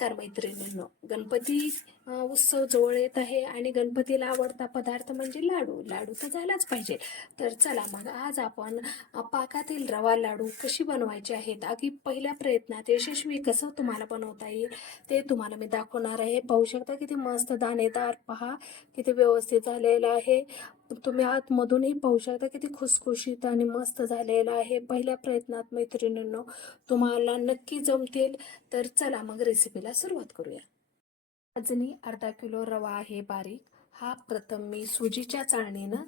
नमस्कार मैत्रिणींनो. गणपती उत्सव जवळ येत आहे आणि गणपतीला आवडता पदार्थ म्हणजे लाडू. लाडू तर झालाच पाहिजे. तर चला मग आज आपण पाकातील रवा लाडू कशी बनवायचे आहेत? अगदी पहिल्या प्रयत्नात यशस्वी कसं तुम्हाला बनवता येईल ते तुम्हाला मी दाखवणार आहे. पाहू शकता किती मस्त दाणेदार पहा किती व्यवस्थित झालेलं आहे. तुम्ही आतमधूनही पाहू शकता किती खुसखुशीत आणि मस्त झालेलं आहे. पहिल्या प्रयत्नात मैत्रिणींनो तुम्हाला नक्की जमतील. तर चला मग रेसिपीला सुरुवात करूया. अजनी अर्धा किलो रवा आहे बारीक. हा प्रथम मी सुजीच्या चाळणीनं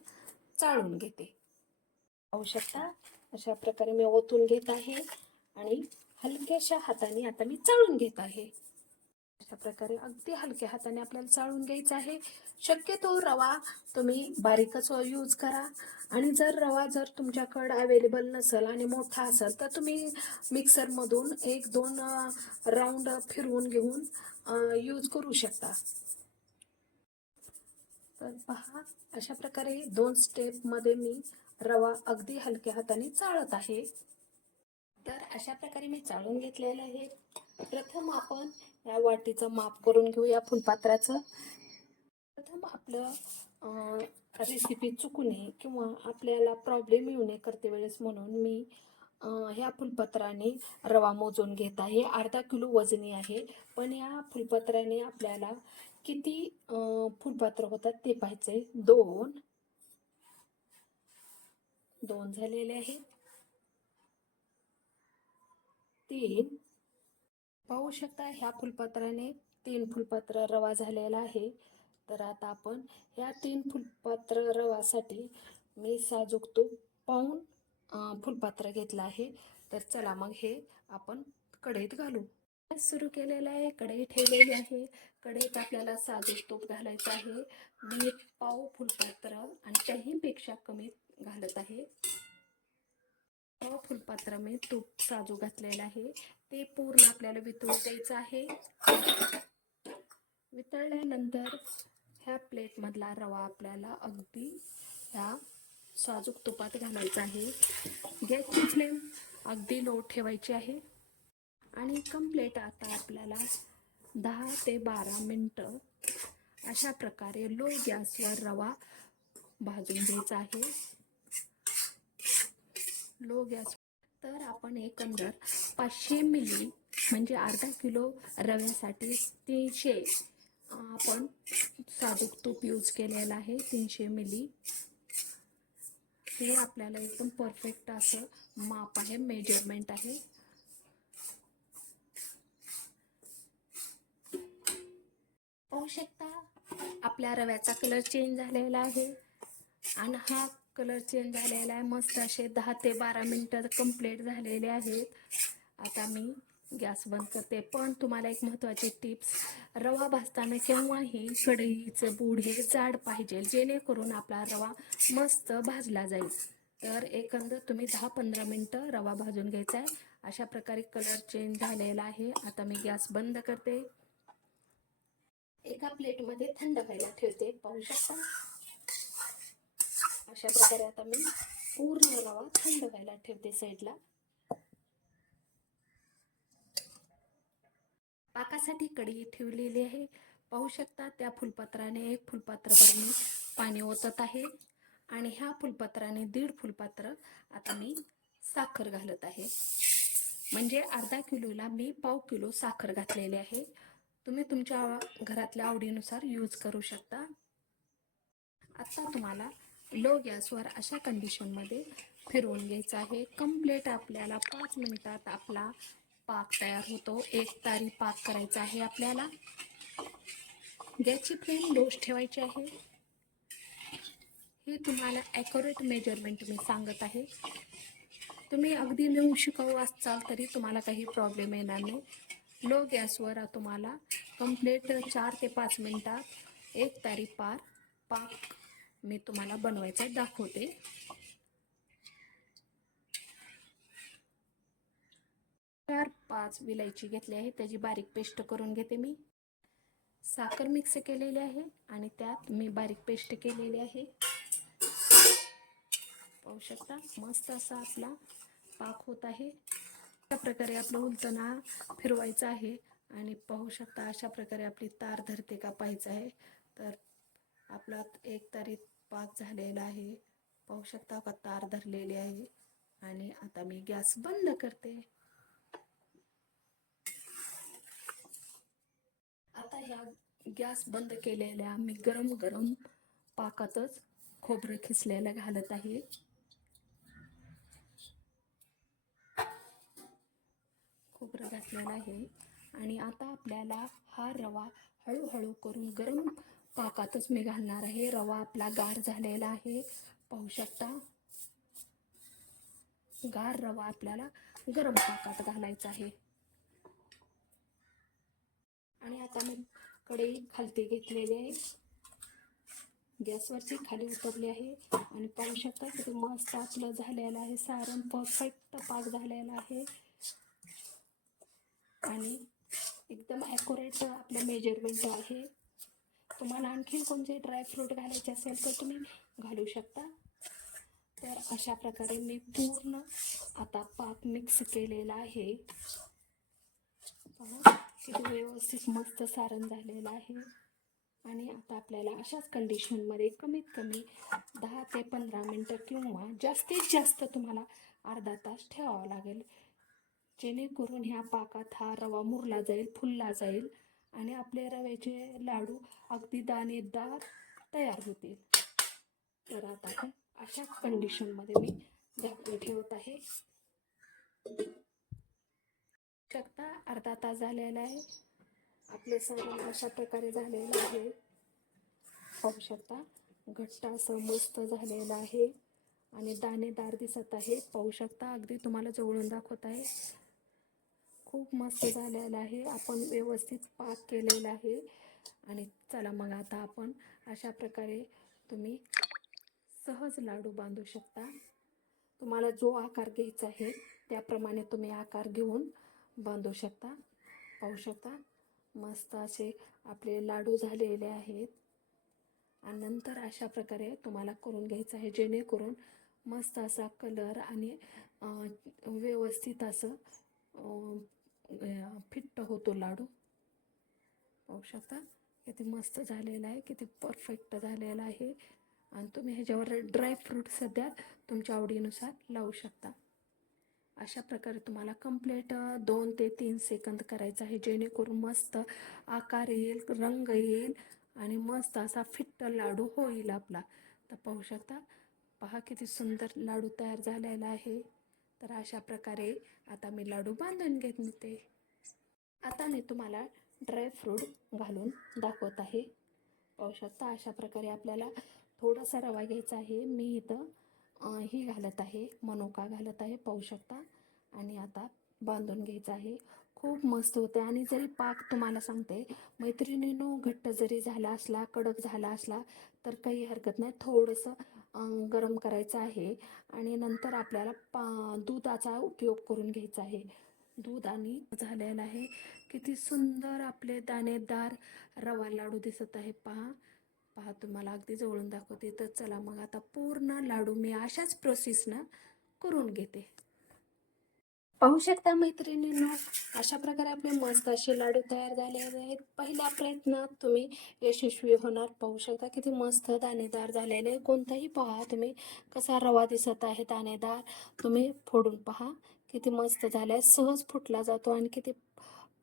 चाळून घेते. पाहू शकता अशा प्रकारे मी ओतून घेत आहे आणि हलक्याशा हाताने आता मी चाळून घेत आहे. अशा प्रकारे अगदी हलक्या हाताने आपल्याला चाळून घ्यायचं आहे. शक्यतो रवा तुम्ही बारीकच यूज करा. आणि जर रवा जर तुमच्याकडं अवेलेबल नसेल आणि मोठा असेल तर तुम्ही मिक्सरमधून एक दोन राऊंड फिरवून घेऊन यूज करू शकता. तर पहा अशा प्रकारे दोन स्टेपमध्ये मी रवा अगदी हलक्या हाताने चाळत आहे. तर अशा प्रकारे मी चाळून घेतलेलं आहे. प्रथम आपण या वाटीचं माप करून घेऊया फुलपात्राचं. प्रथम आपलं रेसिपी चुकू नये किंवा आपल्याला प्रॉब्लेम येऊ नये करते वेळेस म्हणून मी ह्या फुलपत्राने रवा मोजून घेत आहे. अर्धा किलो वजनी आहे. पण या फुलपत्राने आपल्याला किती फुलपात्र होतात ते पाहायचंय. दोन. दोन झालेले आहेत. तीन. पाहू शकता ह्या फुलपात्राने तीन फुलपात्र रवा झालेला आहे. तर आता आपण ह्या तीन फुलपात्र रवासाठी मी साजूक तूप पाऊन फुलपात्र घेतलं आहे. तर चला मग हे आपण कढईत घालू. गॅस सुरू केलेला आहे कढई ठेवलेली आहे. कढईत आपल्याला साजूक तूप घालायचं आहे. मी पाव फुलपात्र आणि त्याहीपेक्षा कमी घालत आहे. फुलपात्र मी तूप साजू घातलेलं आहे. ते पूर्ण आपल्याला वितळून द्यायचं आहे. वितळल्यानंतर ह्या प्लेटमधला रवा आपल्याला अगदी ह्या साजूक तुपात घालायचा आहे. गॅसची फ्लेम अगदी लो ठेवायची आहे. आणि कम्प्लेट आता आपल्याला दहा ते बारा मिनटं अशा प्रकारे लो गॅसवर रवा भाजून घ्यायचा आहे. Low gas. तर आपण एकंदर पाचशे मिली म्हणजे अर्धा किलो रव्यासाठी तीनशे आपण साजूक तूप यूज केलेलं आहे तीनशे मिली. हे आपल्याला एकदम परफेक्ट असं माप आहे मेजरमेंट आहे. पाहू शकता आपल्या रव्याचा कलर चेंज झालेला आहे. आणि हा कलर चेंज झालेला आहे. मस्त असे दहा ते बारा मिनटं कंप्लीट झालेले आहेत. आता मी गॅस बंद करते. पण तुम्हाला एक महत्त्वाची टिप्स. रवा भाजताना केव्हाही कढईचं बूड हे जाड पाहिजे. जेणेकरून आपला रवा मस्त भाजला जाईल. तर एकंदर तुम्ही दहा पंधरा मिनटं रवा भाजून घ्यायचा आहे. अशा प्रकारे कलर चेंज झालेला आहे. आता मी गॅस बंद करते. एका प्लेटमध्ये थंड व्हायला ठेवते. पाहू शकता? अशा प्रकारे आता मी पूर्ण रवा थंड व्हायला ठेवते साईडला पाकासाठी कढी ठेवलेली आहे. पाहू शकता त्या फुलपत्राने एक फुलपात्रभर मी पाणी ओतत आहे आणि ह्या फुलपत्राने दीड फुलपात्र आता मी साखर घालत आहे. म्हणजे अर्धा किलोला मी पाव किलो साखर घातलेली आहे. तुम्ही तुमच्या घरातल्या आवडीनुसार यूज करू शकता. आता तुम्हाला लो गॅसवर अशा कंडिशनमध्ये फिरवून घ्यायचं आहे. कंप्लीट आपल्याला पाच मिनटात आपला पाक तयार होतो. एक तारी पाक करायचा आहे आपल्याला. गॅसची फ्लेम लोच ठेवायची आहे. हे तुम्हाला ॲक्युरेट मेजरमेंट मी सांगत आहे. तुम्ही अगदी लिहू शिकाऊ असाल तरी तुम्हाला काही प्रॉब्लेम येणार नाही. लो गॅसवर तुम्हाला कंप्लीट चार ते पाच मिनटात एक तारी पार पाक मी तुम्हाला बनवायचं दाखवते. चार पाच विलायची घेतली आहे त्याची बारीक पेस्ट करून घेते मी. साखर मिक्स केलेली आहे आणि त्यात मी बारीक पेस्ट केलेली आहे. पाहू शकता मस्त असा आपला पाक होत आहे. अशा प्रकारे आपलं उलटणा फिरवायचा आहे आणि पाहू शकता अशा प्रकारे आपली तार धरते का पाहायचं आहे. तर आपला एक तारीख पाक झालेला आहे. पाहू शकता का तार धरलेली आहे आणि आता मी गॅस बंद करते. आता ह्या गॅस बंद केलेल्या मी गरम गरम पाकातच खोबरं खिसलेलं घालत आहे. खोबरं घातलेलं आहे आणि आता आपल्याला हा रवा हळूहळू करून गरम पाकातच मी घालणार आहे. रवा आपला गार झालेला आहे. पाहू शकता? गार रवा आपल्याला गरम पाकात घालायचा आहे. आणि आता मी कढई खालती घेतलेली आहे. गॅसवरची खाली उतरली आहे. आणि पाहू शकता किती मस्त आपलं झालेलं आहे. सारण परफेक्ट पाक झालेला आहे. आणि एकदम ॲक्युरेट आपलं मेजरमेंट आहे. तुम्हाला आणखीन कोणते ड्रायफ्रूट घालायचे असेल तर तुम्ही घालू शकता. तर अशा प्रकारे मी पूर्ण आता पाक मिक्स केलेला आहे. किती व्यवस्थित मस्त सारण झालेलं आहे. आणि आता आपल्याला अशाच कंडिशनमध्ये कमीत कमी दहा ते पंधरा मिनटं किंवा जास्तीत जास्त तुम्हाला अर्धा तास ठेवावं लागेल. जेणेकरून ह्या पाकात हा रवा मुरला जाईल फुलला जाईल. आणि आपले रव्याचे लाडू अगदी दाणेदार तयार होतील. तर आता अशा कंडिशनमध्ये मी झाकून ठेवत आहे. शकता? अर्धा तास झालेला आहे. आपले सारण अशा प्रकारे झालेलं आहे. पाहू शकता? घट्ट असं मस्त झालेलं आहे. आणि दाणेदार दिसत आहे. पाहू शकता? अगदी तुम्हाला जवळून दाखवत आहे. खूप मस्त झालेलं आहे. आपण व्यवस्थित पाक केलेला आहे. आणि चला मग आता आपण अशा प्रकारे तुम्ही सहज लाडू बांधू शकता. तुम्हाला जो आकार घ्यायचा आहे त्याप्रमाणे तुम्ही आकार घेऊन बांधू शकता. पाहू शकता मस्त असे आपले लाडू झालेले आहेत. आणि नंतर अशा प्रकारे तुम्हाला करून घ्यायचं आहे जेणेकरून मस्त असा कलर आणि व्यवस्थित असं फिट्ट होतो लाडू. पाहू शकता किती मस्त झालेला आहे किती परफेक्ट झालेला आहे. आणि तुम्ही ह्याच्यावर ड्रायफ्रूट सध्या तुमच्या आवडीनुसार लावू शकता. अशा प्रकारे तुम्हाला कंप्लीट दोन ते तीन सेकंद करायचं आहे जेणेकरून मस्त आकार येईल रंग येईल आणि मस्त असा फिट्ट लाडू होईल आपला. तर पाहू शकता पहा किती सुंदर लाडू तयार झालेला आहे. तर अशा प्रकारे आता मी लाडू बांधून घेत ते आता मी तुम्हाला ड्रायफ्रूट घालून दाखवत आहे. पाहू शकता अशा प्रकारे आपल्याला थोडासा रवा घ्यायचा आहे. मी इथं ही घालत आहे मनोका घालत आहे पाहू शकता. आणि आता बांधून घ्यायचं आहे. खूप मस्त होते. आणि जरी पाक तुम्हाला सांगते मैत्रिणीनो घट्ट जरी झाला असला कडक झाला असला तर काही हरकत नाही. थोडंसं गरम करायचं आहे. आणि नंतर आपल्याला पा दुधाचा उपयोग करून घ्यायचा आहे. दूध आणि झालेलं आहे. किती सुंदर आपले दाणेदार रवा लाडू दिसत आहे. पहा पहा तुम्हाला अगदी जवळून दाखवते. तर चला मग आता पूर्ण लाडू मी अशाच प्रोसेसनं करून घेते. पाहू शकता मैत्रिणींनो अशा प्रकारे आपले मस्त असे लाडू तयार झालेले आहेत. पहिल्या प्रयत्नात तुम्ही यशस्वी होणार. पाहू शकता किती मस्त दाणेदार झालेले आहे. कोणताही पहा तुम्ही कसा रवा दिसत आहे दाणेदार. तुम्ही फोडून पहा किती मस्त झाले सहज फुटला जातो आणि किती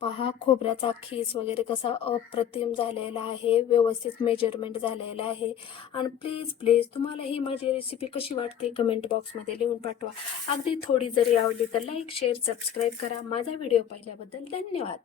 पहा खोबऱ्याचा खीस वगैरे कसा अप्रतिम झालेला आहे व्यवस्थित मेजरमेंट झालेलं आहे. आणि प्लीज प्लीज तुम्हाला ही माझी रेसिपी कशी वाटते कमेंट बॉक्समध्ये लिहून पाठवा. अगदी थोडी जरी आवडली तर लाईक शेअर सबस्क्राईब करा. माझा व्हिडिओ पाहिल्याबद्दल धन्यवाद.